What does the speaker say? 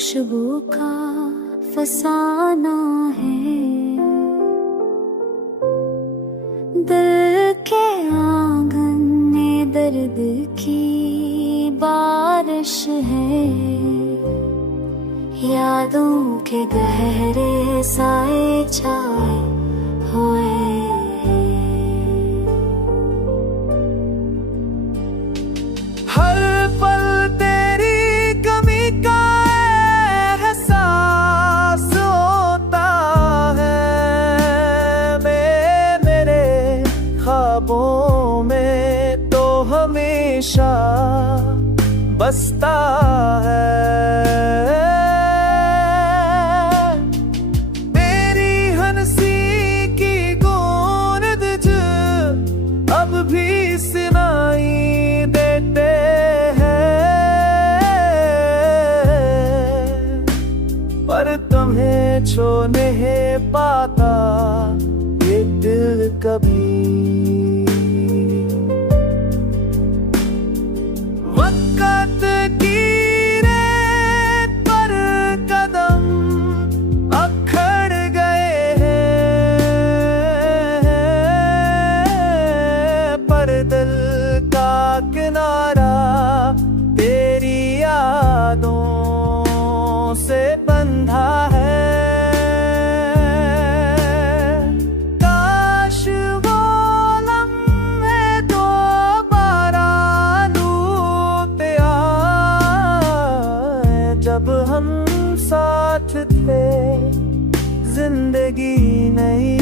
खुशबू का फसाना है। दिल के आंगन में दर्द की बारिश है। यादों के गहरे साए छाए हुए। हर पल तेरी कमी का एहसास होता है। मेरे ख्वाबों में तो हमेशा बसता है। तेरी हंसी की गूंज अब भी सुनाई देते हैं। पर तुम्हें छू नहीं पाता ये दिल कभी। वक्त की रेत पर कदम अखड़ गए हैं। पर दिल का किनारा तेरी यादों से बंधा है। काश वो लम्हे दोबारा लौट आए जब हम साथ थे। जिंदगी नहीं